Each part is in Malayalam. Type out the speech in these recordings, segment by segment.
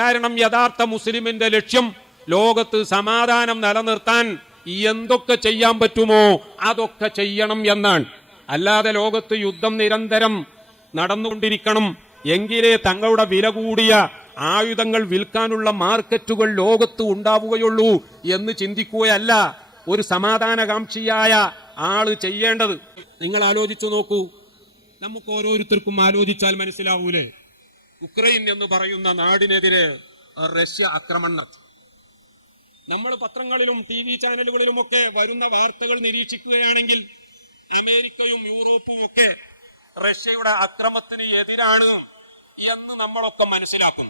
കാരണം യഥാർത്ഥ മുസ്ലിമിന്റെ ലക്ഷ്യം ലോകത്ത് സമാധാനം നിലനിർത്താൻ എന്തൊക്കെ ചെയ്യാൻ പറ്റുമോ അതൊക്കെ ചെയ്യണം എന്നാണ്. അല്ലാതെ ലോകത്ത് യുദ്ധം നിരന്തരം നടന്നുകൊണ്ടിരിക്കണം എങ്കിലേ തങ്ങളുടെ വില കൂടിയ ആയുധങ്ങൾ വിൽക്കാനുള്ള മാർക്കറ്റുകൾ ലോകത്ത് ഉണ്ടാവുകയുള്ളൂ എന്ന് ചിന്തിക്കുകയല്ല ഒരു സമാധാനകാംക്ഷിയായ ആള് ചെയ്യേണ്ടത്. നിങ്ങൾ ആലോചിച്ചു നോക്കൂ, നമുക്ക് ഓരോരുത്തർക്കും ആലോചിച്ചാൽ മനസ്സിലാവൂലേ, ഉക്രൈൻ എന്ന് പറയുന്ന നാടിനെതിരെ റഷ്യ ആക്രമണം നടത്തി. നമ്മൾ പത്രങ്ങളിലും TV ചാനലുകളിലുമൊക്കെ വരുന്ന വാർത്തകൾ നിരീക്ഷിക്കുകയാണെങ്കിൽ അമേരിക്കയും യൂറോപ്പും ഒക്കെ റഷ്യയുടെ അക്രമത്തിന് എതിരാണ് എന്ന് നമ്മളൊക്കെ മനസ്സിലാക്കും.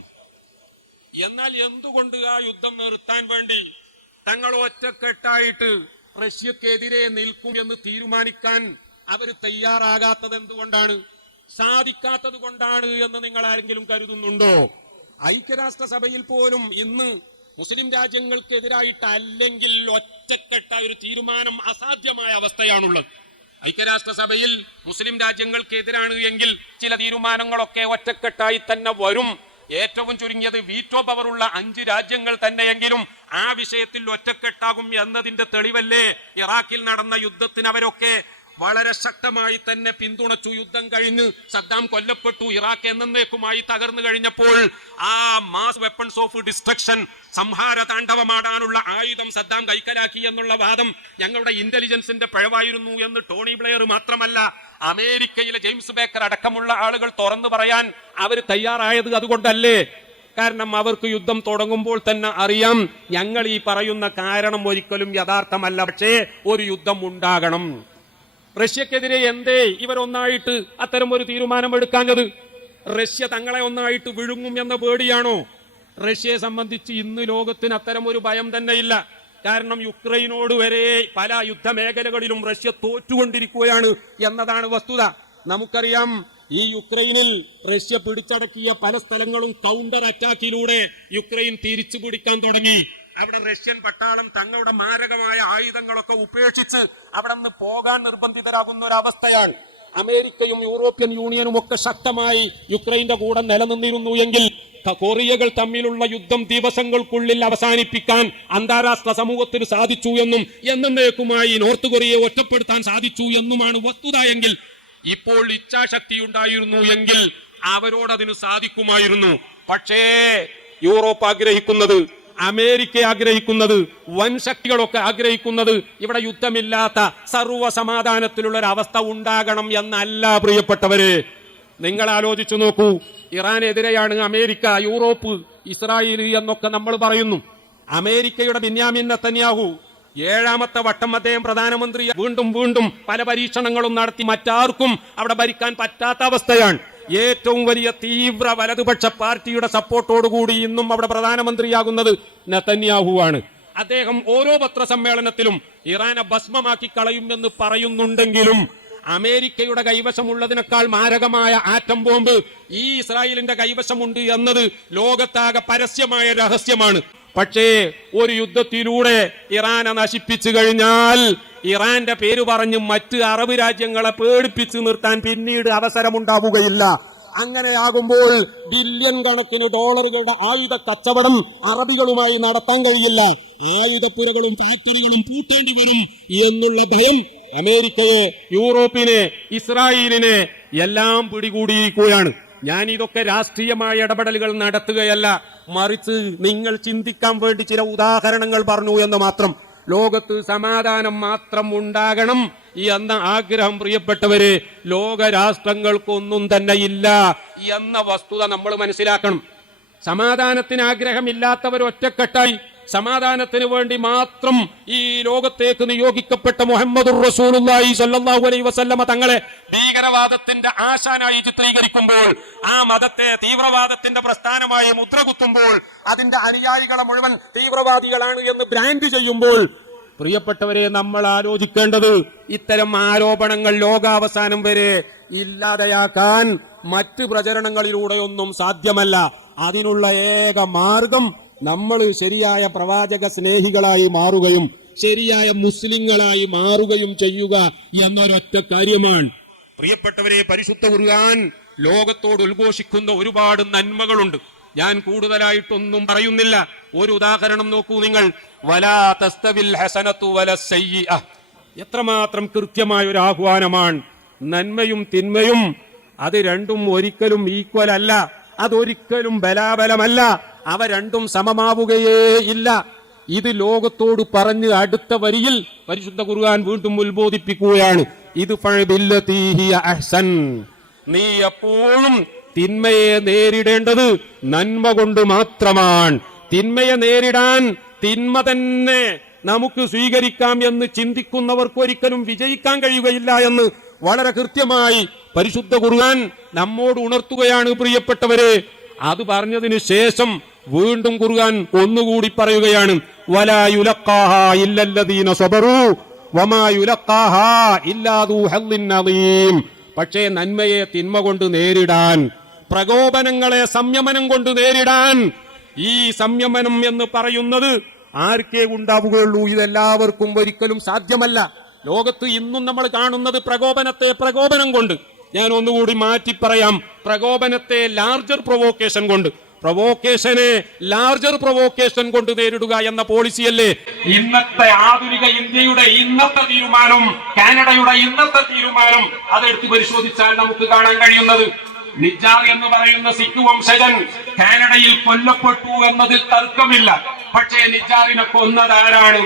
എന്നാൽ എന്തുകൊണ്ട് ആ യുദ്ധം നിർത്താൻ വേണ്ടി തങ്ങൾ ഒറ്റക്കെട്ടായിട്ട് റഷ്യക്കെതിരെ നിൽക്കും എന്ന് തീരുമാനിക്കാൻ അവർ തയ്യാറാകാത്തത് എന്തുകൊണ്ടാണ്? സാധിക്കാത്തത് കൊണ്ടാണ് എന്ന് നിങ്ങൾ ആരെങ്കിലും കരുതുന്നുണ്ടോ? ഐക്യരാഷ്ട്രസഭയിൽ പോലും ഇന്ന് മുസ്ലിം രാജ്യങ്ങൾക്കെതിരായിട്ട് അല്ലെങ്കിൽ ഒറ്റക്കെട്ടായ ഒരു തീരുമാനം അസാധ്യമായ അവസ്ഥയാണുള്ളത്. ഐക്യരാഷ്ട്രസഭയിൽ മുസ്ലിം രാജ്യങ്ങൾക്കെതിരാണ് എങ്കിൽ ചില തീരുമാനങ്ങളൊക്കെ ഒറ്റക്കെട്ടായി തന്നെ വരും. ഏറ്റവും ചുരുങ്ങിയത് വീറ്റോ പവറുള്ള 5 രാജ്യങ്ങൾ തന്നെയെങ്കിലും ആ വിഷയത്തിൽ ഒറ്റക്കെട്ടാകും എന്നതിന്റെ തെളിവല്ലേ ഇറാഖിൽ നടന്ന യുദ്ധത്തിന് അവരൊക്കെ വളരെ ശക്തമായി തന്നെ പിന്തുണച്ചു. യുദ്ധം കഴിഞ്ഞ് സദ്ദാം കൊല്ലപ്പെട്ടു, ഇറാഖ് എന്നേക്കുമായി തകർന്നു കഴിഞ്ഞപ്പോൾ ആ മാസ് വെപ്പൺസ് ഓഫ് ഡിസ്ട്രക്ഷൻ, സംഹാര താണ്ഡവമാടാനുള്ള ആയുധം സദ്ദാം കൈക്കലാക്കി എന്നുള്ള വാദം ഞങ്ങളുടെ ഇന്റലിജൻസിന്റെ പിഴവായിരുന്നു എന്ന് ടോണി ബ്ലെയർ മാത്രമല്ല അമേരിക്കയിലെ ജെയിംസ് ബേക്കർ അടക്കമുള്ള ആളുകൾ തുറന്നു പറയാൻ അവർ തയ്യാറായത് അതുകൊണ്ടല്ലേ? കാരണം അവർക്ക് യുദ്ധം തുടങ്ങുമ്പോൾ തന്നെ അറിയാം ഞങ്ങൾ ഈ പറയുന്ന കാരണം ഒരിക്കലും യഥാർത്ഥമല്ല, പക്ഷേ ഒരു യുദ്ധം ഉണ്ടാകണം. റഷ്യക്കെതിരെ എന്തേ ഇവരൊന്നായിട്ട് അത്തരം ഒരു തീരുമാനം എടുക്കാഞ്ഞത്? റഷ്യ തങ്ങളെ ഒന്നായിട്ട് വിഴുങ്ങും എന്ന പേടിയാണോ? റഷ്യയെ സംബന്ധിച്ച് ഇന്ന് ലോകത്തിന് അത്തരം ഒരു ഭയം തന്നെയില്ല. കാരണം യുക്രൈനോട് വരെ പല യുദ്ധമേഖലകളിലും റഷ്യ തോറ്റുകൊണ്ടിരിക്കുകയാണ് എന്നതാണ് വസ്തുത. നമുക്കറിയാം ഈ യുക്രൈനിൽ റഷ്യ പിടിച്ചടക്കിയ പല സ്ഥലങ്ങളും കൗണ്ടർ അറ്റാക്കിലൂടെ യുക്രൈൻ തിരിച്ചു പിടിക്കാൻ തുടങ്ങി. അവിടെ റഷ്യൻ പട്ടാളം തങ്ങളുടെ മാരകമായ ആയുധങ്ങളൊക്കെ ഉപേക്ഷിച്ച് അവിടെ നിന്ന് പോകാൻ നിർബന്ധിതരാകുന്ന ഒരവസ്ഥയാണ്. അമേരിക്കയും യൂറോപ്യൻ യൂണിയനും ഒക്കെ ശക്തമായി യുക്രൈന്റെ കൂടെ നിലനിന്നിരുന്നു എങ്കിൽ കൊറിയകൾ തമ്മിലുള്ള യുദ്ധം ദിവസങ്ങൾക്കുള്ളിൽ അവസാനിപ്പിക്കാൻ അന്താരാഷ്ട്ര സമൂഹത്തിന് സാധിച്ചു എന്നും എന്നേക്കുമായി നോർത്ത് കൊറിയയെ ഒറ്റപ്പെടുത്താൻ സാധിച്ചു എന്നുമാണ് വസ്തുത എങ്കിൽ ഇപ്പോൾ ഇച്ഛാശക്തി ഉണ്ടായിരുന്നു എങ്കിൽ അവരോടതിന് സാധിക്കുമായിരുന്നു. പക്ഷേ യൂറോപ്പ് ആഗ്രഹിക്കുന്നത്, അമേരിക്ക ആഗ്രഹിക്കുന്നത്, വൻ ശക്തികളൊക്കെ ആഗ്രഹിക്കുന്നത് ഇവിടെ യുദ്ധമില്ലാത്ത സർവ്വ സമാധാനത്തിലുള്ള ഒരു അവസ്ഥ ഉണ്ടാകണം എന്നല്ല പ്രിയപ്പെട്ടവരെ. നിങ്ങൾ ആലോചിച്ചു നോക്കൂ, ഇറാനെതിരെയാണ് അമേരിക്ക, യൂറോപ്പ്, ഇസ്രായേൽ എന്നൊക്കെ നമ്മൾ പറയുന്നു. അമേരിക്കയുടെ ബെന്യാമിൻ നെതന്യാഹു 7ാമത്തെ വട്ടം അദ്ദേഹം പ്രധാനമന്ത്രി വീണ്ടും വീണ്ടും പല പരീക്ഷണങ്ങളും നടത്തി. മറ്റാർക്കും അവിടെ ഭരിക്കാൻ പറ്റാത്ത അവസ്ഥയാണ്. ഏറ്റവും വലിയ തീവ്ര വലതുപക്ഷ പാർട്ടിയുടെ സപ്പോർട്ടോടുകൂടി ഇന്നും അവിടെ പ്രധാനമന്ത്രിയാകുന്നത് നെതന്യാഹുവാണ്. അദ്ദേഹം ഓരോ പത്രസമ്മേളനത്തിലും ഇറാനെ ഭസ്മമാക്കി കളയുമെന്ന് പറയുന്നുണ്ടെങ്കിലും അമേരിക്കയുടെ കൈവശമുള്ളതിനേക്കാൾ മാരകമായ ആറ്റം ബോംബ് ഈ ഇസ്രായേലിന്റെ കൈവശമുണ്ട് എന്നത് ലോകത്താകെ പരസ്യമായ രഹസ്യമാണ്. പക്ഷേ ഒരു യുദ്ധത്തിലൂടെ ഇറാനെ നശിപ്പിച്ചു കഴിഞ്ഞാൽ ഇറാന്റെ പേര് പറഞ്ഞ് മറ്റ് അറബ് രാജ്യങ്ങളെ പേടിപ്പിച്ചു നിർത്താൻ പിന്നീട് അവസരമുണ്ടാവുകയില്ല. അങ്ങനെയാകുമ്പോൾ ബില്യൺ കണക്കിന് ഡോളറുകളുടെ ആയുധ കച്ചവടം അറബികളുമായി നടത്താൻ കഴിയില്ല. ആയുധപ്പുരകളും ഫാക്ടറികളും പൂട്ടേണ്ടി വരും എന്നുള്ള ഭയം അമേരിക്കയെ, യൂറോപ്പിനെ, ഇസ്രായേലിനെ എല്ലാം പിടികൂടിയിരിക്കുകയാണ്. ഞാൻ ഇതൊക്കെ രാഷ്ട്രീയമായ ഇടപെടലുകൾ നടത്തുകയല്ല, മറിച്ച് നിങ്ങൾ ചിന്തിക്കാൻ വേണ്ടി ചില ഉദാഹരണങ്ങൾ പറഞ്ഞു എന്ന് മാത്രം. ലോകത്ത് സമാധാനം മാത്രം ഉണ്ടാകണം എന്ന ആഗ്രഹം പ്രിയപ്പെട്ടവരെ ലോകരാഷ്ട്രങ്ങൾക്കൊന്നും തന്നെ ഇല്ല എന്ന വസ്തുത നമ്മൾ മനസ്സിലാക്കണം. സമാധാനത്തിന് ആഗ്രഹമില്ലാത്തവർ ഒറ്റക്കെട്ടായി സമാധാനത്തിന് വേണ്ടി മാത്രം ഈ ലോകത്തേക്ക് നിയോഗിക്കപ്പെട്ട മുഹമ്മദുർ റസൂലുള്ളാഹി സ്വല്ലല്ലാഹു അലൈഹി വസല്ലമ തങ്ങളെ ഭീകരവാദത്തിന്റെ ആശാനായി ചിത്രീകരിക്കുമ്പോൾ, ആ മതത്തെ തീവ്രവാദത്തിന്റെ പ്രസ്ഥാനമായി മുദ്രകുത്തുമ്പോൾ, അതിന്റെ അനുയായികളെ മുഴുവൻ തീവ്രവാദികളാണ് എന്ന് ബ്രാൻഡ് ചെയ്യുമ്പോൾ, പ്രിയപ്പെട്ടവരെ നമ്മൾ ആലോചിക്കേണ്ടത് ഇത്തരം ആരോപണങ്ങൾ ലോകാവസാനം വരെ ഇല്ലാതെയാക്കാൻ മറ്റ് പ്രചരണങ്ങളിലൂടെയൊന്നും സാധ്യമല്ല. അതിനുള്ള ഏക മാർഗം നമ്മൾ ശരിയായ പ്രവാചക സ്നേഹികളായി മാറുകയും ശരിയായ മുസ്ലിങ്ങളായി മാറുകയും ചെയ്യുക എന്നൊരൊറ്റ കാര്യമാണ്. പ്രിയപ്പെട്ടവരെ, പരിശുദ്ധ ഖുർആൻ ലോകത്തോട് ഉദ്ഘോഷിക്കുന്ന ഒരുപാട് നന്മകളുണ്ട്. ഞാൻ കൂടുതലായിട്ടൊന്നും പറയുന്നില്ല. ഒരു ഉദാഹരണം നോക്കൂ നിങ്ങൾ. വലാ തസ്തവിൽ ഹസനതു വലസ്സയ്യിഅ. എത്രമാത്രം കൃത്യമായ ഒരു ആഹ്വാനമാണ്. നന്മയും തിന്മയും അത് രണ്ടും ഒരിക്കലും ഈക്വൽ അല്ല, അതൊരിക്കലും ബലാബലമല്ല, അവ രണ്ടും സമമാവുകയേ ഇല്ല. ഇത് ലോകത്തോട് പറഞ്ഞ് അടുത്ത വരിയിൽ പരിശുദ്ധ ഖുർആൻ വീണ്ടും ഉത്ബോധിപ്പിക്കുകയാണ്. ഇത് ഫഅബില്ലതീ ഹിയ അഹ്സൻ. നീ എപ്പോഴും തിന്മയെ നേരിടേണ്ടത് നന്മ കൊണ്ട് മാത്രമാണ്. തിന്മയെ നേരിടാൻ തിന്മ തന്നെ നമുക്ക് സ്വീകരിക്കാം എന്ന് ചിന്തിക്കുന്നവർക്ക് ഒരിക്കലും വിജയിക്കാൻ കഴിയുകയില്ല എന്ന് വളരെ കൃത്യമായി പരിശുദ്ധ ഖുർആൻ നമ്മോട് ഉണർത്തുകയാണ് പ്രിയപ്പെട്ടവരെ. അത് പറഞ്ഞതിന് ശേഷം വീണ്ടും ഖുർആൻ ഒന്നുകൂടി പറയുകയാണ്, വലാ യുലഖാഹാ ഇല്ലല്ലദീന സബറൂ വമാ യുലഖാഹാ ഇല്ലാ ദൂ ഹദ്ദിൻ അദീം. പക്ഷേ നന്മയെ തിന്മ കൊണ്ട് നേരിടാൻ, പ്രകോപനങ്ങളെ സംയമനം കൊണ്ട് നേരിടാൻ, ഈ സംയമനം എന്ന് പറയുന്നത് ആർക്കേ ഉണ്ടാവുകയുള്ളൂ? ഇതെല്ലാവർക്കും ഒരിക്കലും സാധ്യമല്ല. ലോകത്ത് ഇന്നും നമ്മൾ കാണുന്നത് പ്രകോപനത്തെ പ്രകോപനം കൊണ്ട്, ഞാൻ ഒന്നുകൂടി മാറ്റി പറയാം, പ്രകോപനത്തെ ലാർജർ പ്രൊവോക്കേഷൻ കൊണ്ട്, പ്രൊവോക്കേഷനെ ലാർജർ പ്രൊവോക്കേഷൻ കൊണ്ട് നേരിടുക എന്ന പോളിസിയല്ലേ ഇന്നത്തെ ആധുനിക ഇന്ത്യയുടെ ഇന്നത്തെ തീരുമാനം, കാനഡയുടെ ഇന്നത്തെ തീരുമാനം. അതെടുത്ത് പരിശോധിച്ചാൽ നമുക്ക് കാണാൻ കഴിയുന്നത്, നിജാർ എന്ന് പറയുന്ന സിഖ് വംശജൻ കാനഡയിൽ കൊല്ലപ്പെട്ടു എന്നതിൽ തർക്കമില്ല. പക്ഷേ നിജാറിനെ കൊന്നതാരാണ്?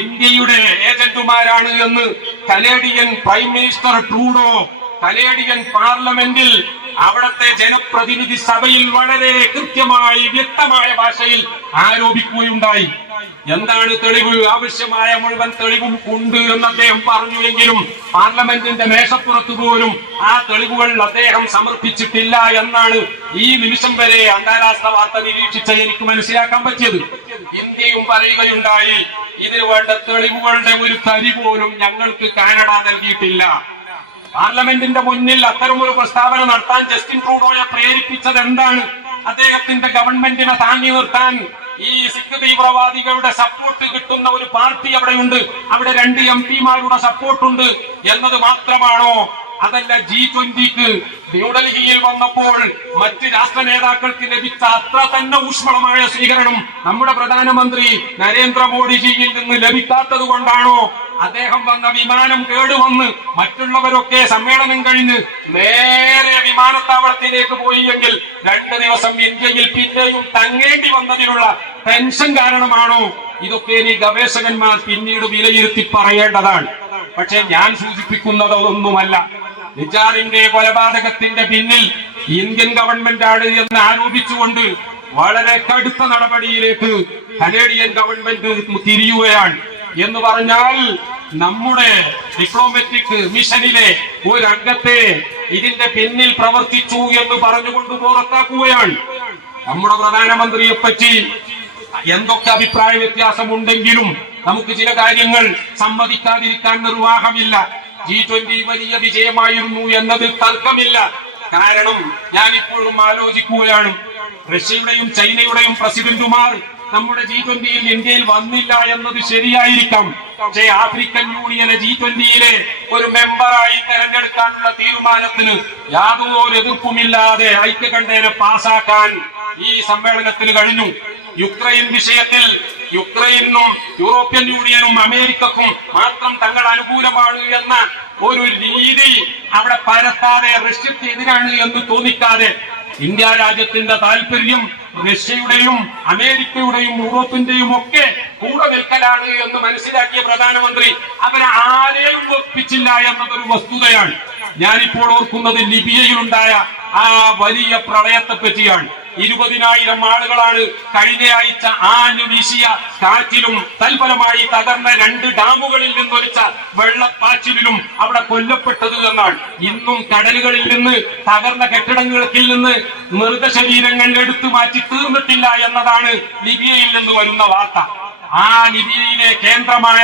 ഇന്ത്യയുടെ ഏജന്റുമാരാണ് എന്ന് Canadian prime minister Trudeau Canadian പാർലമെന്റിൽ അവിടത്തെ ജനപ്രതിനിധി സഭയിൽ വളരെ കൃത്യമായി വ്യക്തമായ ഭാഷയിൽ ആരോപിക്കുകയുണ്ടായി. എന്താണ് തെളിവ്? ആവശ്യമായ മുഴുവൻ തെളിവും ഉണ്ട് എന്ന് അദ്ദേഹം പറഞ്ഞുവെങ്കിലും പാർലമെന്റിന്റെ മേശപ്പുറത്ത് പോലും ആ തെളിവുകൾ അദ്ദേഹം സമർപ്പിച്ചിട്ടില്ല എന്നാണ് ഈ നിമിഷം വരെ അന്താരാഷ്ട്ര വാർത്ത നിരീക്ഷിച്ച എനിക്ക് മനസ്സിലാക്കാൻ പറ്റിയത്. ഇന്ത്യയും പറയുകയുണ്ടായി, ഇതിന് വേണ്ട തെളിവുകളുടെ ഒരു തരി പോലും ഞങ്ങൾക്ക് കാനഡ നൽകിയിട്ടില്ല. പാർലമെന്റിന്റെ മുന്നിൽ അത്തരമൊരു പ്രസ്താവന നടത്താൻ ജസ്റ്റിൻ ട്രൂഡോയെ പ്രേരിപ്പിച്ചത് എന്താണ്? അദ്ദേഹത്തിന്റെ ഗവൺമെന്റിനെ താങ്ങി നിർത്താൻ ഈ സിഖ് തീവ്രവാദികളുടെ സപ്പോർട്ട് കിട്ടുന്ന ഒരു പാർട്ടി അവിടെയുണ്ട്, അവിടെ 2 MP-മാരുടെ സപ്പോർട്ടുണ്ട് എന്നത് മാത്രമാണോ? അതല്ല, G20 ന്യൂഡൽഹിയിൽ വന്നപ്പോൾ മറ്റ് രാഷ്ട്ര നേതാക്കൾക്ക് ലഭിച്ച അത്ര തന്നെ ഊഷ്മളമായ സ്വീകരണം നമ്മുടെ പ്രധാനമന്ത്രി നരേന്ദ്രമോദിജിയിൽ നിന്ന് ലഭിക്കാത്തത് കൊണ്ടാണോ? അദ്ദേഹം വന്ന വിമാനം കേടുവന്ന് മറ്റുള്ളവരൊക്കെ സമ്മേളനം കഴിഞ്ഞ് നേരെ വിമാനത്താവളത്തിലേക്ക് പോയി എങ്കിൽ 2 ദിവസം ഇന്ത്യയിൽ പിന്നെയും തങ്ങേണ്ടി വന്നതിനുള്ള ടെൻഷൻ കാരണമാണോ? ഇതൊക്കെ ഇനി ഗവേഷകന്മാർ പിന്നീട് വിലയിരുത്തി പറയേണ്ടതാണ്. പക്ഷെ ഞാൻ സൂചിപ്പിക്കുന്നത് അതൊന്നുമല്ല. നിജാറിന്റെ കൊലപാതകത്തിന്റെ പിന്നിൽ ഇന്ത്യൻ ഗവൺമെന്റ് ആണ് എന്ന് ആരോപിച്ചുകൊണ്ട് വളരെ കടുത്ത നടപടിയിലേക്ക് കനേഡിയൻ ഗവൺമെന്റ് തിരിയുകയാണ്. എന്ന് പറഞ്ഞാൽ നമ്മുടെ ഡിപ്ലോമാറ്റിക് മിഷനിലെ ഒരു അംഗത്തെ ഇതിന്റെ പിന്നിൽ പ്രവർത്തിച്ചു എന്ന് പറഞ്ഞുകൊണ്ട് പുറത്താക്കുകയാണ്. നമ്മുടെ പ്രധാനമന്ത്രിയെ പറ്റി എന്തൊക്കെ അഭിപ്രായ വ്യത്യാസമുണ്ടെങ്കിലും നമുക്ക് ചില കാര്യങ്ങൾ സമ്മതിക്കാതിരിക്കാൻ നിർവാഹമില്ല. G20 വലിയ വിജയമായിരുന്നു എന്നതിൽ തർക്കമില്ല. കാരണം ഞാൻ ഇപ്പോഴും ആലോചിക്കുകയാണ്, റഷ്യയുടെയും ചൈനയുടെയും പ്രസിഡന്റുമാർ നമ്മുടെ G20യിൽ ഇന്ത്യയിൽ വന്നില്ല എന്നത് ശരിയായിരിക്കാം. പക്ഷേ ആഫ്രിക്കൻ യൂണിയനെ G20യിലെ ഒരു മെമ്പറായി തെരഞ്ഞെടുക്കാനുള്ള തീരുമാനത്തിന് യാതൊരു എതിർപ്പുമില്ലാതെ ഐക്യകണ്ഠേന പാസാക്കാൻ ഈ സമ്മേളനത്തിന് കഴിഞ്ഞു. യുക്രൈൻ വിഷയത്തിൽ യുക്രൈനും യൂറോപ്യൻ യൂണിയനും അമേരിക്കക്കും മാത്രം തങ്ങൾ അനുകൂലമാണ് എന്ന ഒരു രീതി അവിടെ പരത്താതെ, റഷ്യക്ക് എതിരാണ് എന്ന് തോന്നിക്കാതെ ഇന്ത്യ രാജ്യത്തിന്റെ താല്പര്യം റഷ്യയുടെയും അമേരിക്കയുടെയും യൂറോപ്പിന്റെയും ഒക്കെ കൂടെ നിൽക്കലാണ് എന്ന് മനസ്സിലാക്കിയ പ്രധാനമന്ത്രി അവരെ ആരെയും ഒപ്പിച്ചില്ല എന്നതൊരു വസ്തുതയാണ്. ഞാനിപ്പോൾ ഓർക്കുന്നത് ലിബിയയിലുണ്ടായ ആ വലിയ പ്രളയത്തെ പറ്റിയാണ്. 20,000 ആളുകളാണ് കഴിഞ്ഞ ആഴ്ച ആഞ്ഞു വീശിയ കാറ്റിലും തൽഫലമായി തകർന്ന 2 ഡാമുകളിൽ നിന്നൊലിച്ച വെള്ളപ്പാച്ചിലും അവിടെ കൊല്ലപ്പെട്ടത് എന്നാണ്. ഇന്നും കടലുകളിൽ നിന്ന് തകർന്ന കെട്ടിടങ്ങളിൽ നിന്ന് മൃതശരീരങ്ങൾ എടുത്തു മാറ്റി തീർന്നിട്ടില്ല എന്നതാണ് ലിബിയയിൽ നിന്ന് വരുന്ന വാർത്ത. ആ ലിബിയയിലെ കേന്ദ്രമായ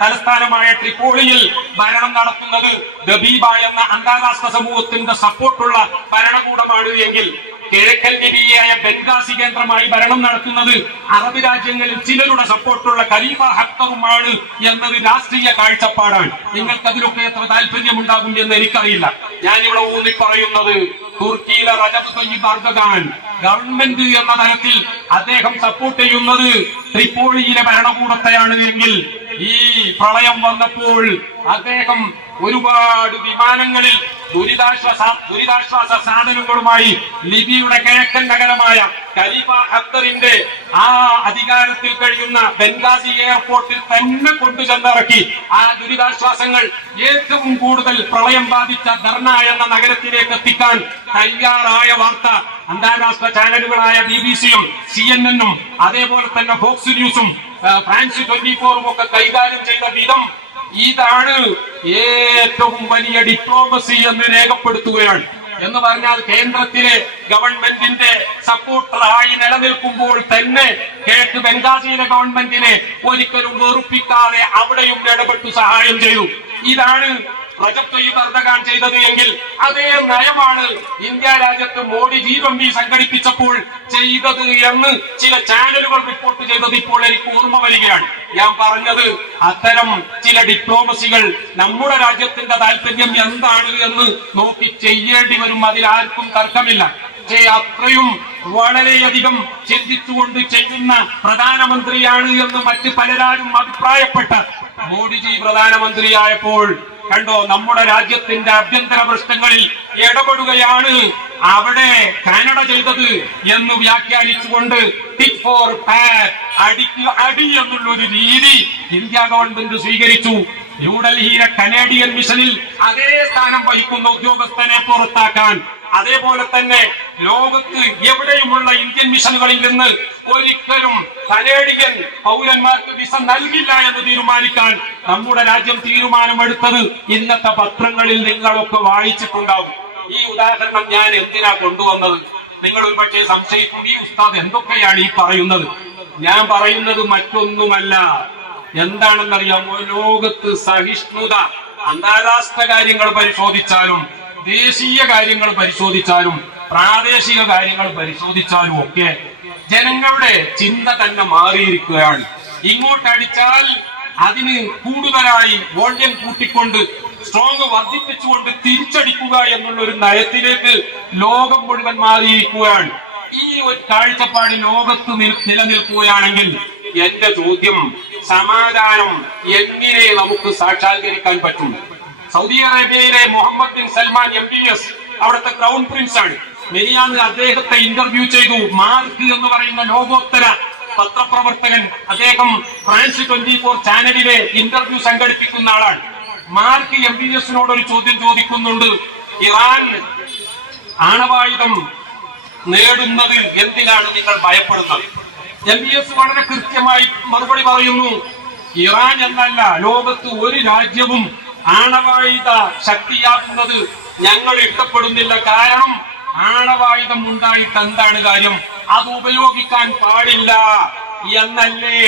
തലസ്ഥാനമായ ട്രിപ്പോളിയിൽ ഭരണം നടത്തുന്നത് ദബീബ എന്ന അന്താരാഷ്ട്ര സമൂഹത്തിന്റെ സപ്പോർട്ടുള്ള ഭരണകൂടമാണ് എങ്കിൽ കിഴക്കൻ ലിബിയയായ ബെൻഗാസി കേന്ദ്രമായി ഭരണം നടത്തുന്നത് അറബ് രാജ്യങ്ങളിൽ ചിലരുടെ സപ്പോർട്ടുള്ള ഖലീഫ ഹഫ്തറുമാണ് എന്നത് രാഷ്ട്രീയ കാഴ്ചപ്പാടാണ്. നിങ്ങൾക്ക് അതിലൊക്കെ എത്ര താല്പര്യമുണ്ടാകും എന്ന് എനിക്കറിയില്ല. ഞാനിവിടെ ഊന്നി പറയുന്നത് തുർക്കിയിലെ റജബ് തയ്യിബ് എർദോഗാൻ ഗവൺമെന്റ് എന്ന തലത്തിൽ അദ്ദേഹം സപ്പോർട്ട് ചെയ്യുന്നത് ട്രിപ്പോളിയിലെ ഭരണകൂടത്തെയാണ് എങ്കിൽ ഈ പ്രളയം വന്നപ്പോൾ അദ്ദേഹം ഒരുപാട് വിമാനങ്ങളിൽ ദുരിതാശ്വാസ സാധനങ്ങളുമായി ലിബിയയുടെ കിഴക്കൻ നഗരമായ ഖലീഫ ഹഫ്തറിന്റെ ആ അധികാരത്തിൽ കഴിയുന്ന ബെൻഗാസി എയർപോർട്ടിൽ തന്നെ കൊണ്ടുചെന്നിറക്കി ആ ദുരിതാശ്വാസങ്ങൾ ഏറ്റവും കൂടുതൽ പ്രളയം ബാധിച്ച ദർന എന്ന നഗരത്തിലേക്ക് എത്തിക്കാൻ തയ്യാറായ വാർത്ത അന്താരാഷ്ട്ര ചാനലുകളായ BBC-യും CNN-ഉം അതേപോലെ തന്നെ ഫോക്സ് ന്യൂസും ഫ്രാൻസ് 24-ഉം ഒക്കെ കൈകാര്യം ചെയ്ത വിധം ഇതാണ് ഏറ്റവും വലിയ ഡിപ്ലോമസി എന്ന് രേഖപ്പെടുത്തുകയാണ്. എന്ന് പറഞ്ഞാൽ കേന്ദ്രത്തിലെ ഗവൺമെന്റിന്റെ സപ്പോർട്ടറായി നിലനിൽക്കുമ്പോൾ തന്നെ കിഴക്ക് ബംഗാസിയിലെ ഗവൺമെന്റിനെ ഒരിക്കലും വെറുപ്പിക്കാതെ അവിടെയും ഇടപെട്ടു സഹായം ചെയ്തു. ഇതാണ് റജബ് തയ്യിബ് എർദോഗാൻ ചെയ്തത് എങ്കിൽ അതേ നയമാണ് ഇന്ത്യ രാജ്യത്ത് മോഡി G20 സംഘടിപ്പിച്ചപ്പോൾ ചെയ്തത് എന്ന് ചില ചാനലുകൾ റിപ്പോർട്ട് ചെയ്തത് ഇപ്പോൾ എനിക്ക് ഓർമ്മ വരികയാണ്. ഞാൻ പറഞ്ഞത് അത്തരം ചില ഡിപ്ലോമസികൾ നമ്മുടെ രാജ്യത്തിന്റെ താല്പര്യം എന്താണ് എന്ന് നോക്കി ചെയ്യേണ്ടി വരും. അതിലാർക്കും തർക്കമില്ല. പക്ഷേ അത്രയും വളരെയധികം ചിന്തിച്ചുകൊണ്ട് ചെയ്യുന്ന പ്രധാനമന്ത്രിയാണ് എന്ന് മറ്റ് പലരും അഭിപ്രായപ്പെട്ട മോഡിജി പ്രധാനമന്ത്രിയായപ്പോൾ കണ്ടോ, നമ്മുടെ രാജ്യത്തിന്റെ ആഭ്യന്തര പ്രശ്നങ്ങളിൽ ഇടപെടുകയാണ് അവിടെ കാനഡ ചെയ്തത് എന്ന് വ്യാഖ്യാനിച്ചുകൊണ്ട് ടിറ്റ് ഫോർ ടാറ്റ്, അടി എന്നുള്ളൊരു രീതി ഇന്ത്യ ഗവൺമെന്റ് സ്വീകരിച്ചു. ന്യൂഡൽഹിയിലെ കനേഡിയൻ മിഷനിൽ അതേ സ്ഥാനം വഹിക്കുന്ന ഉദ്യോഗസ്ഥനെ പുറത്താക്കാൻ, അതേപോലെ തന്നെ ലോകത്ത് എവിടെയുമുള്ള ഇന്ത്യൻ മിഷനുകളിൽ നിന്ന് ഒരിക്കലും കനേഡിയൻ പൗരന്മാർക്ക് വിസ നൽകില്ല എന്ന് തീരുമാനിക്കാൻ നമ്മുടെ രാജ്യം തീരുമാനമെടുത്തത് ഇന്നത്തെ പത്രങ്ങളിൽ നിങ്ങളൊക്കെ വായിച്ചിട്ടുണ്ടാവും. ഈ ഉദാഹരണം ഞാൻ എന്തിനാ കൊണ്ടുവന്നത്? നിങ്ങൾ ഒരു പക്ഷേ സംശയിക്കും, ഈ ഉസ്താദ് എന്തൊക്കെയാണ് ഈ പറയുന്നത്? ഞാൻ പറയുന്നത് മറ്റൊന്നുമല്ല, എന്താണെന്നറിയാമോ? ലോകത്ത് സഹിഷ്ണുത, അന്താരാഷ്ട്ര കാര്യങ്ങൾ പരിശോധിച്ചാലും ദേശീയ കാര്യങ്ങൾ പരിശോധിച്ചാലും പ്രാദേശിക കാര്യങ്ങൾ പരിശോധിച്ചാലും ഒക്കെ ജനങ്ങളുടെ ചിന്ത തന്നെ മാറിയിരിക്കുകയാണ്. ഇങ്ങോട്ടടിച്ചാൽ അതിന് കൂടുതലായി വോള്യം കൂട്ടിക്കൊണ്ട് സ്ട്രോങ് വർദ്ധിപ്പിച്ചുകൊണ്ട് തിരിച്ചടിക്കുക എന്നുള്ള ഒരു നയത്തിലേക്ക് ലോകം മുഴുവൻ മാറിയിരിക്കുകയാണ്. ഈ ഒരു കാഴ്ചപ്പാട് ലോകത്ത് നിലനിൽക്കുകയാണെങ്കിൽ എന്റെ ചോദ്യം, സമാധാനം എങ്ങനെ നമുക്ക് സാക്ഷാത്കരിക്കാൻ പറ്റും? സൗദി അറേബ്യയിലെ മുഹമ്മദ് ബിൻ സൽമാൻ MBS അവിടുത്തെ ക്രൗൺ പ്രിൻസ് ആണ്. മെനിയാന്ന് അദ്ദേഹത്തെ ഇന്റർവ്യൂ ചെയ്തു. മാർക്ക് എന്ന് പറയുന്ന ലോകോത്തര പത്രപ്രവർത്തകൻ, അദ്ദേഹം ഫ്രാൻസ് 24 ചാനലിലെ ഇന്റർവ്യൂ സംഘടിപ്പിക്കുന്ന ആളാണ്. മാർക്ക് MBS-നോട് ഒരു ചോദ്യം ചോദിക്കുന്നുണ്ട്, ഇറാൻ ആണവായുധം നേടുന്നത് എന്തിനാണ് നിങ്ങൾ ഭയപ്പെടുന്നത്? MBS വളരെ കൃത്യമായി മറുപടി പറയുന്നു, ഇറാൻ എന്നല്ല, ലോകത്ത് ഒരു രാജ്യവും ആണവായുധ ശക്തിയാക്കുന്നത് ഞങ്ങൾ ഇഷ്ടപ്പെടുന്നില്ല. കാരണം ആണവായുധം ഉണ്ടായിട്ട് എന്താണ് കാര്യം? അത് ഉപയോഗിക്കാൻ പാടില്ല എന്നല്ലേ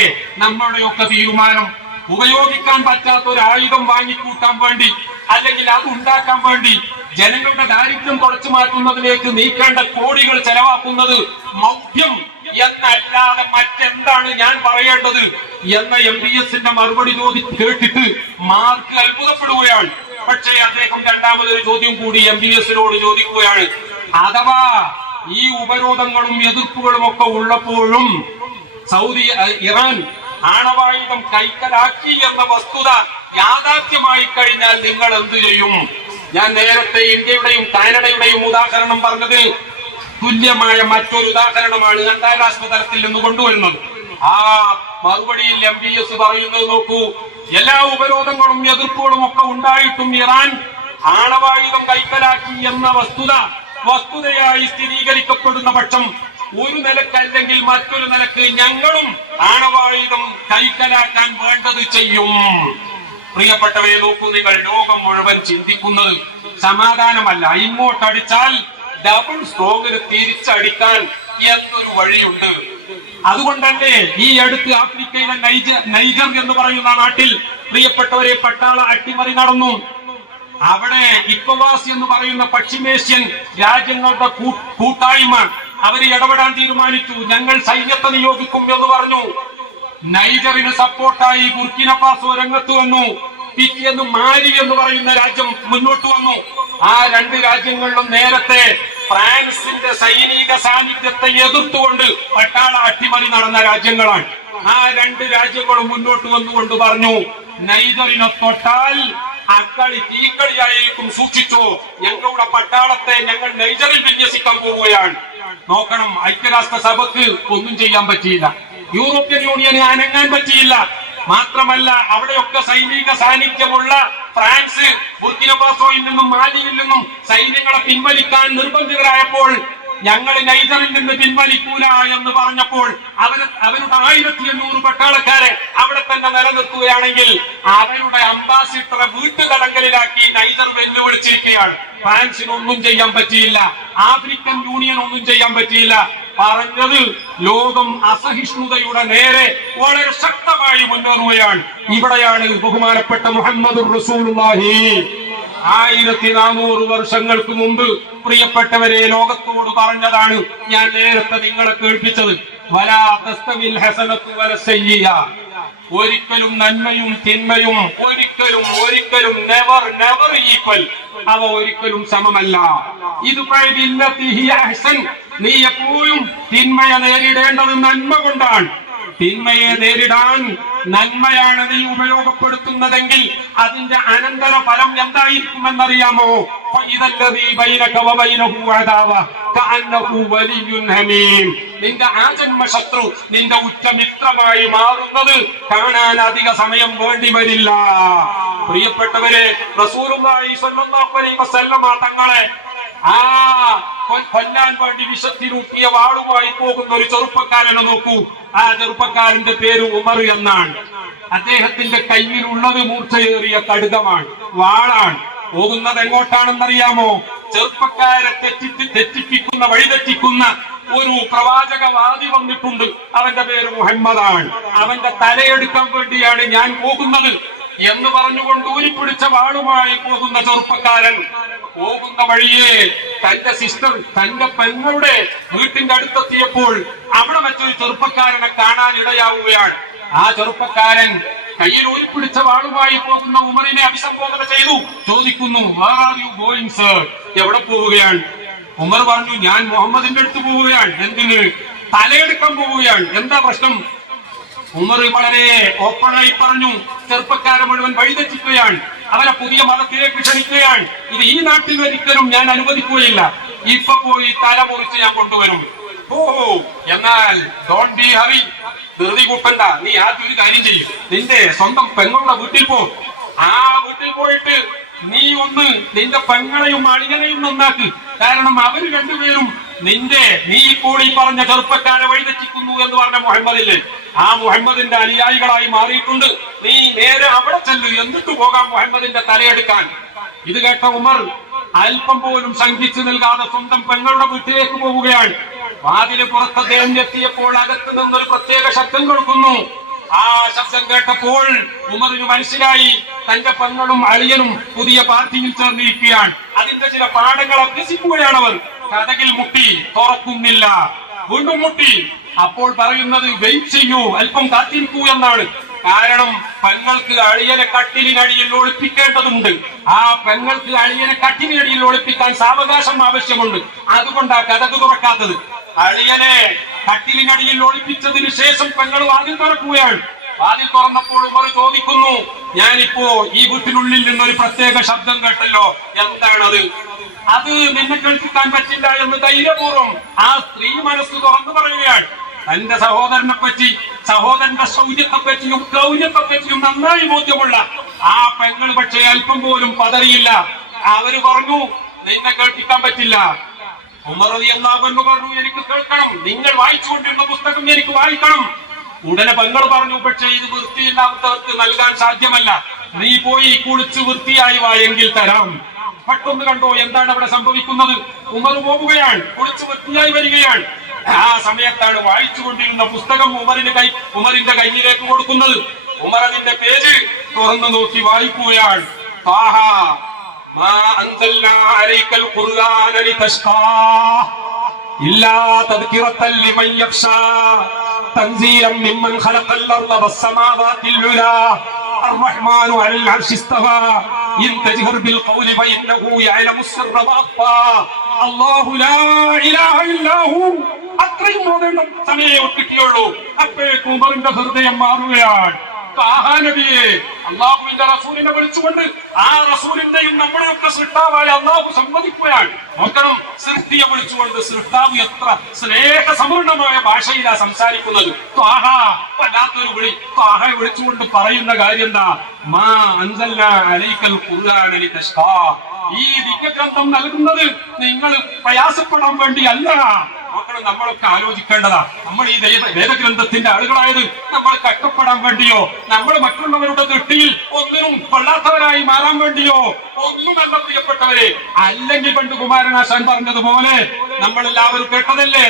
നമ്മുടെയൊക്കെ തീരുമാനം. ഉപയോഗിക്കാൻ പറ്റാത്ത ഒരു ആയുധം വാങ്ങിക്കൂട്ടാൻ വേണ്ടി, അല്ലെങ്കിൽ അത് ഉണ്ടാക്കാൻ വേണ്ടി ജനങ്ങളുടെ ദാരിദ്ര്യം തുടച്ചു മാറ്റുന്നതിലേക്ക് നീക്കേണ്ട കോടികൾ ചെലവാക്കുന്നത് മൗഢ്യം എന്നല്ലാതെ മറ്റെന്താണ് ഞാൻ പറയേണ്ടത് എന്ന MBS-ന്റെ മറുപടി കേട്ടിട്ട് മാർക്ക് അത്ഭുതപ്പെടുകയാണ്. പക്ഷേ അദ്ദേഹം രണ്ടാമതൊരു ചോദ്യം കൂടി MBS-നോട് ചോദിക്കുകയാണ്, അഥവാ ഈ ഉപരോധങ്ങളും എതിർപ്പുകളും ഒക്കെ ഉള്ളപ്പോഴും ഇറാൻ ആണവായുധം കൈക്കലാക്കി എന്ന വസ്തുത യാഥാർത്ഥ്യമായി കഴിഞ്ഞാൽ നിങ്ങൾ എന്തു ചെയ്യും? ഞാൻ നേരത്തെ ഇന്ത്യയുടെയും കാനഡയുടെയും ഉദാഹരണം പറഞ്ഞതിന് തുല്യമായ മറ്റൊരു ഉദാഹരണമാണ് അന്താരാഷ്ട്ര തലത്തിൽ നിന്ന് കൊണ്ടുവരുന്നത്. ആ മറുപടിയിൽ MBS പറയുന്നത് നോക്കൂ, എല്ലാ ഉപരോധങ്ങളും എതിർപ്പുകളും ഒക്കെ ഉണ്ടായിട്ടും ഇറാൻ ആണവായുധം കൈക്കലാക്കി എന്ന വസ്തുതയായി സ്ഥിരീകരിക്കപ്പെടുന്ന പക്ഷം ഒരു നിലക്കല്ലെങ്കിൽ മറ്റൊരു നിലക്ക് ഞങ്ങളും ആണവായുധം കൈക്കലാക്കാൻ വേണ്ടത് ചെയ്യും. പ്രിയപ്പെട്ടവരെ നോക്കൂ, നിങ്ങൾ ലോകം മുഴുവൻ ചിന്തിക്കുന്നത് സമാധാനമല്ല, ഇങ്ങോട്ടടിച്ചാൽ ഡബിൾ സ്ട്രോങ്ങിന് തിരിച്ചടിക്കാൻ എന്തൊരു വഴിയുണ്ട്. അതുകൊണ്ടല്ലേ ഈ അടുത്ത് ആഫ്രിക്കയിലെ നൈജർ എന്ന് പറയുന്ന നാട്ടിൽ പ്രിയപ്പെട്ടവരെ പട്ടാള അട്ടിമറി നടന്നു. അവിടെ ഇക്കോവാസ് എന്ന് പറയുന്ന പശ്ചിമേഷ്യൻ രാജ്യങ്ങളുടെ കൂട്ടായ്മ അവര് ഇടപെടാൻ തീരുമാനിച്ചു. ഞങ്ങൾ സൈന്യത്തെ നിയോഗിക്കും എന്ന് പറഞ്ഞു. നൈജറിന് സപ്പോർട്ടായി ബുർക്കിന ഫാസോ രംഗത്ത് വന്നു. പിറ്റേന്ന് മാലി എന്ന് പറയുന്ന രാജ്യം മുന്നോട്ട് വന്നു. ആ രണ്ട് രാജ്യങ്ങളിലും നേരത്തെ ഫ്രാൻസിന്റെ സൈനിക സാന്നിധ്യത്തെ എതിർത്തുകൊണ്ട് പട്ടാള അട്ടിമറി നടന്ന രാജ്യങ്ങളാണ്. ആ രണ്ട് രാജ്യങ്ങളും മുന്നോട്ട് വന്നുകൊണ്ട് പറഞ്ഞു, നൈജറിനെ തൊട്ടാൽ അക്കളി തീക്കളിയായിരിക്കും, സൂക്ഷിച്ചോ, ഞങ്ങളുടെ പട്ടാളത്തെ ഞങ്ങൾ നൈജറിൽ വിന്യസിക്കാൻ പോവുകയാണ്. നോക്കണം, ഐക്യരാഷ്ട്ര സഭക്ക് ഒന്നും ചെയ്യാൻ പറ്റിയില്ല, യൂറോപ്യൻ യൂണിയന് അനങ്ങാൻ പറ്റിയില്ല. മാത്രമല്ല അവിടെയൊക്കെ സൈനിക സാന്നിധ്യമുള്ള ഫ്രാൻസ് ബുർക്കിന ഫാസോയിൽ നിന്നും മാലിയിൽ നിന്നും സൈന്യങ്ങളെ പിൻവലിക്കാൻ നിർബന്ധിതരായപ്പോൾ ഞങ്ങൾ നൈജറിൽ നിന്ന് പിൻവലിക്കൂല എന്ന് പറഞ്ഞപ്പോൾ അവരുടെ 1500 പട്ടാളക്കാരെ അവിടെ തന്നെ നിലനിർത്തുകയാണെങ്കിൽ അവരുടെ അംബാസിഡറെ വീട്ടുതടങ്കലിലാക്കി നൈജർ വെല്ലുവിളിച്ചിരിക്കുകയാണ്. ഫ്രാൻസിനൊന്നും ചെയ്യാൻ പറ്റിയില്ല, ആഫ്രിക്കൻ യൂണിയൻ ഒന്നും ചെയ്യാൻ പറ്റിയില്ല. പറഞ്ഞത് ലോകം അസഹിഷ്ണുതയുടെ നേരെ വളരെ ശക്തമായി മുന്നേറുകയാണ്. ഇവിടെയാണ് ബഹുമാനപ്പെട്ട മുഹമ്മദ് റസൂലുള്ളാഹി 1400 വർഷങ്ങൾക്ക് മുമ്പ് പ്രിയപ്പെട്ടവരെ ലോകത്തോട് പറഞ്ഞതാണ്. ഞാൻ നേരത്തെ നിങ്ങളെ കേൾപ്പിച്ചത്, വലാ തസ്തവിൽ ഹസനത്തു വല സയ്യിഅ, ഒരിക്കലും നന്മയും തിന്മയും ഒരിക്കലും നെവർ ഈക്വൽ, അവ ഒരിക്കലും സമമല്ല. ഇത് നീ എപ്പോഴും തിന്മയെ നേരിടേണ്ടത് നന്മ കൊണ്ടാണ്. തിന്മയെ നേരിടാൻ നന്മയാണ് നീ ഉപയോഗപ്പെടുത്തുന്നതെങ്കിൽ അതിന്റെ അനന്തര ഫലം എന്തായിരിക്കുമെന്നറിയാമോ? നിന്റെ ആജന്മ ശത്രു നിന്റെ ഉറ്റമിത്രമായി മാറുന്നത് കാണാൻ അധിക സമയം വേണ്ടി വരില്ല. പ്രിയപ്പെട്ടവരെ, റസൂലുള്ളാഹി സ്വല്ലല്ലാഹു അലൈഹി വസല്ലമ തങ്ങളെ കൊല്ലാൻ വേണ്ടി വിഷത്തിലൂട്ടിയ വാളുമായി പോകുന്ന ഒരു ചെറുപ്പക്കാരനെ നോക്കൂ. ആ ചെറുപ്പക്കാരന്റെ പേര് ഉമർ എന്നാണ്. അദ്ദേഹത്തിന്റെ കയ്യിലുള്ളത് മൂർച്ചയേറിയ കടുകമാണ്, വാളാണ്. പോകുന്നത് എങ്ങോട്ടാണെന്നറിയാമോ? ചെറുപ്പക്കാരെ തെറ്റിപ്പിക്കുന്ന വഴിതെറ്റിക്കുന്ന ഒരു പ്രവാചകവാദി വന്നിട്ടുണ്ട്. അവന്റെ പേര് മുഹമ്മദാണ്. അവന്റെ തലയെടുക്കാൻ വേണ്ടിയാണ് ഞാൻ പോകുന്നത് എന്ന് പറഞ്ഞുകൊണ്ട് ഊരിപ്പിടിച്ച വാളുമായി പോകുന്ന ചെറുപ്പക്കാരൻ പോകുന്ന വഴിയെ തന്റെ സിസ്റ്റർ, തന്റെ പെങ്ങളുടെ വീട്ടിന്റെ അടുത്തെത്തിയപ്പോൾ അവിടെ മറ്റൊരു ചെറുപ്പക്കാരനെ കാണാൻ ഇടയാവുകയാണ്. ആ ചെറുപ്പക്കാരൻ കയ്യിൽ ഊരിപ്പിടിച്ച വാളുമായി പോകുന്ന ഉമറിനെ അഭിസംബോധന ചെയ്തു. ചോദിക്കുന്നു, where are you going sir? എവിടെ പോവുകയാണ്? ഉമർ പറഞ്ഞു, ഞാൻ മുഹമ്മദിന്റെ അടുത്ത് പോവുകയാണ്. എന്തിന്? തലയെടുക്കാൻ പോവുകയാണ്. എന്താ പ്രശ്നം? ഉമർ വളരെ ഓപ്പണായി പറഞ്ഞു. ചെറുപ്പക്കാരെ മുഴുവൻ വഴിതെറ്റിക്കുകയാണ്, അവരെ പുതിയ മതത്തിലേക്ക് ക്ഷണിക്കുകയാണ്. ഇത് ഈ നാട്ടിൽ ഒരിക്കലും ഞാൻ അനുവദിക്കുകയില്ല. ഇപ്പൊ പോയി തല മുറിച്ച് ഞാൻ കൊണ്ടുവരും. ഓ, എന്നാൽ ഡോണ്ട് ബി ഹറി, ധൃതി കൂട്ടണ്ട. നീ ആദ്യം ഒരു കാര്യം ചെയ്യും, നിന്റെ സ്വന്തം പെങ്ങളുടെ വീട്ടിൽ പോ. ആ വീട്ടിൽ പോയിട്ട് നീ ഒന്ന് നിന്റെ പെങ്ങളെയും അളിയനെയും നന്നാക്ക്. കാരണം അവര് രണ്ടുപേരും നീ ഇപ്പോൾ ഈ പറഞ്ഞ ചെറുപ്പക്കാരെ വഴിതെറ്റിക്കുന്നു എന്ന് പറഞ്ഞ മുഹമ്മദില്ലേ, ആ മുഹമ്മദിന്റെ അനുയായികളായി മാറിയിട്ടുണ്ട്. നീ നേരെ അവിടെ ചെല്ലു, എന്നിട്ട് പോകാം മുഹമ്മദിന്റെ തലയെടുക്കാൻ. ഇത് കേട്ട ഉമർ അല്പം പോലും ശങ്കിച്ചു നൽകാതെ സ്വന്തം പെങ്ങളുടെ വീട്ടിലേക്ക് പോവുകയാണ്. വാതില് പുറത്ത് അദ്ദേഹം എത്തിയപ്പോൾ അകത്ത് നിന്നൊരു പ്രത്യേക ശബ്ദം കേൾക്കുന്നു. ആ ശബ്ദം കേട്ടപ്പോൾ ഉമറിന് മനസ്സിലായി തന്റെ പെങ്ങളും അളിയനും പുതിയ പാർട്ടിയിൽ ചേർന്നിരിക്കുകയാണ്. അതിന്റെ ചില പാഠങ്ങൾ അഭ്യസിക്കുകയാണ് അവർ. കഥകിൽ മുട്ടി, തുറക്കുന്നില്ല. വീണ്ടും മുട്ടി. അപ്പോൾ പറയുന്നത്, വെയിറ്റ് ചെയ്യൂ, അല്പം കാത്തിരിക്കൂ എന്നാണ്. കാരണം പെങ്ങൾക്ക് അളിയനെ കട്ടിലിനടിയിൽ ഒളിപ്പിക്കേണ്ടതുണ്ട്. ആ പെങ്ങൾക്ക് അളിയനെ കട്ടിലിനടിയിൽ ഒളിപ്പിക്കാൻ സാവകാശം ആവശ്യമുണ്ട്. അതുകൊണ്ടാ കഥക് തുറക്കാത്തത്. അളിയനെ കട്ടിലിനടിയിൽ ഒളിപ്പിച്ചതിന് ശേഷം പെങ്ങൾ വാതിൽ തുറക്കുകയാണ്. വാതിൽ തുറന്നപ്പോൾ ഉമർ ചോദിക്കുന്നു, ഞാനിപ്പോ ഈ വീട്ടിനുള്ളിൽ നിന്നൊരു പ്രത്യേക ശബ്ദം കേട്ടല്ലോ, എന്താണത്? അത് നിന്നെ കേൾപ്പിക്കാൻ പറ്റില്ല എന്ന് ധൈര്യപൂർവ്വം ആ സ്ത്രീ മനസ്സ് തുറന്നു പറയുകയാണ്. തന്റെ സഹോദരനെ പറ്റി, സഹോദരന്റെ ശൗര്യത്തെ പറ്റിയും ക്രൗര്യത്തെ പറ്റിയും നന്നായി ബോധ്യമുള്ള ആ പെങ്ങൾ പക്ഷേ അല്പം പോലും പതറിയില്ല. അവര് പറഞ്ഞു, നിന്നെ കേൾപ്പിക്കാൻ പറ്റില്ല. ഉമർ റളിയല്ലാഹു അൻഹു പറഞ്ഞു, എനിക്ക് കേൾക്കണം, നിങ്ങൾ വായിച്ചുകൊണ്ടിരുന്ന പുസ്തകം എനിക്ക് വായിക്കണം. ഉടനെ പെങ്ങൾ പറഞ്ഞു, പക്ഷേ ഇത് വൃത്തിയില്ലാത്തവർക്ക് നൽകാൻ സാധ്യമല്ല, നീ പോയി കുളിച്ച് വൃത്തിയായി വായെങ്കിൽ തരാം. പെട്ടെന്ന് കണ്ടോ എന്താണ് അവിടെ സംഭവിക്കുന്നത്? ഉമർ പോവുകയാണ്, കുളിച്ച് വൃത്തിയായി വരികയാണ്. ആ സമയത്താണ് വായിച്ചുകൊണ്ടിരുന്ന പുസ്തകം ഉമറിന്റെ കയ്യിലേക്ക് കൊടുക്കുന്നത്. ഉമർ അതിന്റെ പേജ് തുറന്നു നോക്കി വായിക്കുകയാണ്. താഹ മാ അൻസൽനാ അലൈക്കൽ ഖുർആന ലിതശ്ഖാ ഇല്ലാ തദ്കിറത്തൻ ലിമൻ യഖ്ശാ തൻസീലൻ മിമ്മൻ ഖലഖൽ അർള വസ്സമാവാതിൽ ഉലാ الرحمن على العرش استوى إن تجهر بالقول فإنه يعلم السر وأخفى الله لا إله إلا هو അത്രയും മോദനം സമയം കിട്ടിയുള്ളൂ. അപ്പോഴേക്കും ഉമറിന്റെ ഹൃദയം മാറുകയാണ്. നബിയെ അള്ളാഹുവിന്റെ റസൂലിനെ വിളിച്ചുകൊണ്ട് ആ റസൂലിന്റെയും നമ്മുടെയൊക്കെ സൃഷ്ടാവായ അള്ളാഹു സമ്മതിക്കുകയാണ്. നോക്കണം, സൃഷ്ടിയെ വിളിച്ചുകൊണ്ട് സൃഷ്ടാവ് എത്ര സ്നേഹസമൃദ്ധമായ ഭാഷയിലാണ് സംസാരിക്കുന്നത്. വല്ലാത്തൊരു വിളി. ത്വാഹയെ വിളിച്ചുകൊണ്ട് പറയുന്ന കാര്യം എന്താ? മാ അൻസൽനാ അലൈക്കൽ ഖുർആന ലിതശ്ഖാ. ഈ ദിവ്യഗ്രന്ഥം നൽകുന്നത് നിങ്ങൾ പ്രയാസപ്പെടാൻ വേണ്ടിയല്ല. നോക്കണം, നമ്മളൊക്കെ ആലോചിക്കേണ്ടതാ. നമ്മൾ ഈ വേദഗ്രന്ഥത്തിന്റെ ആളുകളായത് നമ്മൾ കഷ്ടപ്പെടാൻ വേണ്ടിയോ, നമ്മൾ മറ്റുള്ളവരുടെ ദൃഷ്ടിയിൽ ഒന്നിനും കൊള്ളാത്തവരായി മാറാൻ വേണ്ടിയോ ഒന്നുമല്ല പ്രിയപ്പെട്ടവരെ. അല്ലെങ്കിൽ പണ്ട് കുമാരനാശാൻ പറഞ്ഞതുപോലെ നമ്മളെല്ലാവരും കേട്ടതല്ലേ,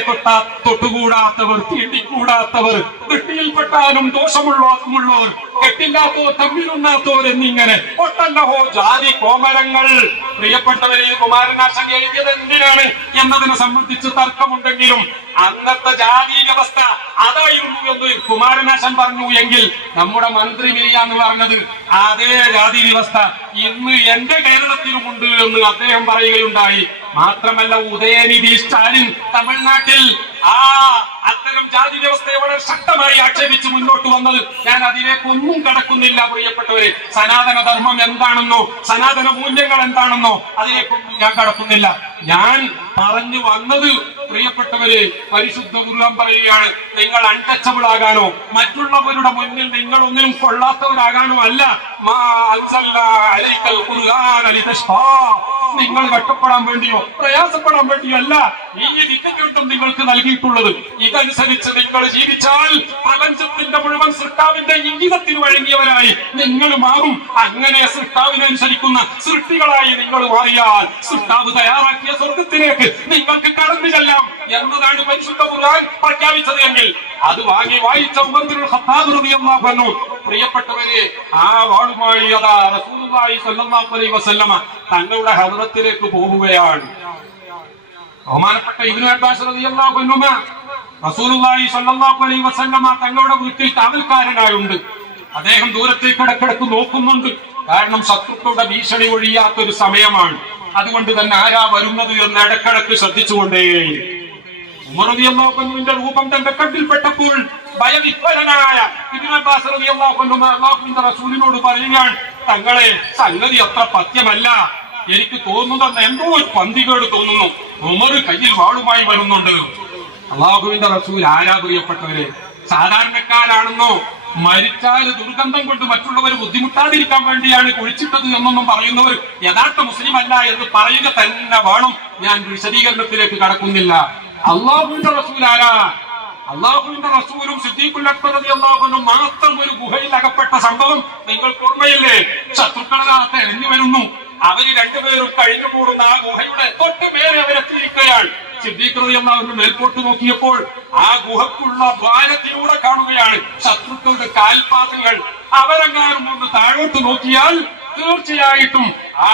തൊട്ടുകൂടാത്തവർ, തീണ്ടിക്കൂടാത്തവർ, ദൃഷ്ടിയിൽപ്പെട്ടാലും ദോഷമുള്ളവർ, കെട്ടില്ലാത്തോ തമ്മിലുണ്ണാത്തോർ എന്നിങ്ങനെ ഒട്ടല്ലഹോ ജാതി കോമരങ്ങൾ. പ്രിയപ്പെട്ടവരെ, കുമാരനാശാൻ എഴുതിയത് എന്തിനാണ് എന്നതിനെ സംബന്ധിച്ച് തർക്കമുണ്ടെങ്കിലും അന്നത്തെ ജാതി വ്യവസ്ഥ അതായിരുന്നു എന്ന് കുമാരനാശാൻ പറഞ്ഞു എങ്കിൽ നമ്മുടെ മന്ത്രി മിനിയാന്ന് പറഞ്ഞത് അതേ ജാതി വ്യവസ്ഥ ഇന്ന് എന്റെ കേരളത്തിലുമുണ്ട് എന്ന് അദ്ദേഹം പറയുകയുണ്ടായി. മാത്രമല്ല, ഉദയനിധി സ്റ്റാലിൻ തമിഴ്നാട്ടിൽ അത്തരം ജാതി വ്യവസ്ഥയെ വളരെ ശക്തമായി ആക്ഷേപിച്ച് മുന്നോട്ട് വന്നത് ഞാൻ അതിലേക്കൊന്നും കടക്കുന്നില്ല. പ്രിയപ്പെട്ടവര്, സനാതന ധർമ്മം എന്താണെന്നോ സനാതന മൂല്യങ്ങൾ എന്താണെന്നോ അതിലേക്കൊന്നും ഞാൻ കടക്കുന്നില്ല. ഞാൻ പറഞ്ഞു വന്നത് പ്രിയപ്പെട്ടവര്, പരിശുദ്ധ ഖുർആൻ പറയുകയാണ്, നിങ്ങൾ അൺടച്ചബിൾ ആകാനോ മറ്റുള്ളവരുടെ മുന്നിൽ നിങ്ങൾ ഒന്നിനും കൊള്ളാത്തവരാകാനോ അല്ല. മാ അൻസൽനാ അലൈക്കൽ ഖുർആന ലിതശ്ഖാ. നിങ്ങൾ കഷ്ടപ്പെടാൻ വേണ്ടിയോ പ്രയാസപ്പെടാൻ വേണ്ടിയോ അല്ല ഈ ദിവ്യഗ്രന്ഥം നിങ്ങൾക്ക് നൽകിയിട്ടുള്ളത്. ഇതനുസരിച്ച് നിങ്ങൾ ജീവിച്ചാൽ പ്രപഞ്ചത്തിന്റെ മുഴുവൻ സൃഷ്ടാവിന്റെ ഇംഗിതത്തിന് വഴങ്ങിയവരായി നിങ്ങൾ മാറും. അങ്ങനെ സൃഷ്ടാവിനനുസരിക്കുന്ന സൃഷ്ടികളായി നിങ്ങൾ മാറിയാൽ സൃഷ്ടാവ് തയ്യാറാക്കിയ സ്വർഗത്തിലേക്ക് നിങ്ങൾക്ക് കടന്നു ചെല്ലാം എന്നതാണ് പരിശുദ്ധ ഖുർആൻ പ്രഖ്യാപിച്ചത് എങ്കിൽ അത് വാങ്ങി വായിച്ച ഉമർ ഇബ്നുൽ ഖത്താബ് റളിയല്ലാഹു അൻഹു പ്രിയപ്പെട്ടവരെ ആ വാളുമായി അതാ റസൂലുള്ളാഹി സ്വല്ലല്ലാഹു അലൈഹി വസല്ലമ തങ്ങളുടെ ഹദ്റത്തിലേക്ക് പോവുകയാണ്. ബഹുമാനപ്പെട്ട ഇബ്നു അബ്ബാസ് റളിയല്ലാഹു അൻഹുമ റസൂലുള്ളാഹി സ്വല്ലല്ലാഹു അലൈഹി വസല്ലമ തങ്ങളുടെ വീട്ടിൽ കാവൽക്കാരനായുണ്ട്. അദ്ദേഹം ദൂരത്തേക്ക് ഇടക്കിടക്ക് നോക്കുന്നുണ്ട്. കാരണം ശത്രുക്കളുടെ ഭീഷണി ഒഴിയാത്തൊരു സമയമാണ്. അതുകൊണ്ട് തന്നെ ആരാ വരുന്നത് എന്ന് ഇടക്കിടക്ക് ശ്രദ്ധിച്ചുകൊണ്ടേ ഉമർ റളിയല്ലാഹു അൻഹുവിന്റെ രൂപം തന്റെ കണ്ണിൽപ്പെട്ടപ്പോൾ ഭയവിഹ്വലനായ ഇബ്നു അബ്ബാസ് റളിയല്ലാഹു അൻഹു അല്ലാഹുവിന്റെ റസൂലിനോട് പറയുകയാണ്, തങ്ങളെ സംഗതി അത്ര പഥ്യമല്ല, എനിക്ക് തോന്നുന്നത് എന്തോ ഒരു പന്തികേട് തോന്നുന്നു. ഉമർ കയ്യിൽ വാളുമായി വരുന്നുണ്ട്. അല്ലാഹുവിന്റെ റസൂൽ ആരാ പ്രിയപ്പെട്ടവരെ? സാധാരണക്കാരാണെന്നോ മരിച്ചാൽ ദുർഗന്ധം കൊണ്ട് മറ്റുള്ളവർ ബുദ്ധിമുട്ടാതിരിക്കാൻ വേണ്ടിയാണ് കുഴിച്ചിട്ടത് എന്നൊന്നും പറയുന്നവർ യഥാർത്ഥ മുസ്ലിം അല്ല എന്ന് പറയുക തന്നെ വേണം. ഞാൻ വിശദീകരണത്തിലേക്ക് കടക്കുന്നില്ല. അല്ലാഹുവിന്റെ റസൂൽ ആരാ? അല്ലാഹുവിന്റെ റസൂലും സിദ്ദീഖുൽ അക്ബർ റളിയല്ലാഹു അൻഹു മാത്രം ഒരു ഗുഹയിൽ അകപ്പെട്ട സംഭവം നിങ്ങൾക്ക് ഓർമ്മയില്ലേ? ശത്രുക്കളാകത്ത് എറിഞ്ഞു വരുന്നു. അവര് രണ്ടുപേരും കഴിഞ്ഞുകൂടുന്ന ആ ഗുഹയുടെ തൊട്ട് മേലെ അവരെത്തിയിരിക്കുകയാണ്. സിദ്ദീഖ് റളിയല്ലാഹു അൻഹു മേൽപോട്ട് നോക്കിയപ്പോൾ ആ ഗുഹക്കുള്ള ദ്വാരത്തിലൂടെ കാണുകയാണ് ശത്രുക്കളുടെ കാൽപാദങ്ങൾ. അവരെങ്ങാനും ഒന്ന് താഴോട്ട് നോക്കിയാൽ തീർച്ചയായിട്ടും ആ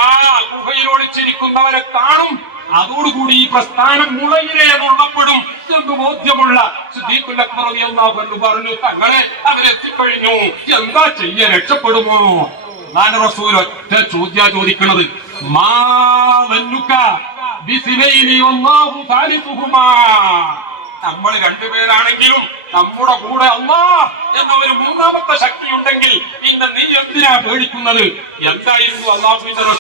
ഗുഹയിൽ ഒളിച്ചിരിക്കുന്നവരെ കാണും. അതോടുകൂടി ഈ പ്രസ്ഥാനം മുളയിലെ എന്നുള്ളപ്പെടും എന്ന് ബോധ്യമുള്ള സിദ്ദീഖുൽ അക്ബർ റളിയല്ലാഹു അൻഹു പറഞ്ഞു, തങ്ങളെ അവരെത്തിക്കഴിഞ്ഞു, എന്താ ചെയ്യ, രക്ഷപ്പെടുമോ? അല്ലാഹുവിന്റെ റസൂൽ ഒറ്റ ചോദ്യ ചോദിക്കുന്നത്, മാ വന്നുക ബിസിനൈനി വല്ലാഹു സാലിസുഹുമാ. നമ്മൾ രണ്ടുപേരാണെങ്കിലും നമ്മുടെ കൂടെ അല്ലാഹ് എന്ന ഒരു മൂന്നാമത്തെ ശക്തി ഉണ്ടെങ്കിൽ പിന്നെ നീ എന്തിനാ പേടിക്കുന്നത്? എന്തായിരുന്നു അല്ലാഹുവിന്റെ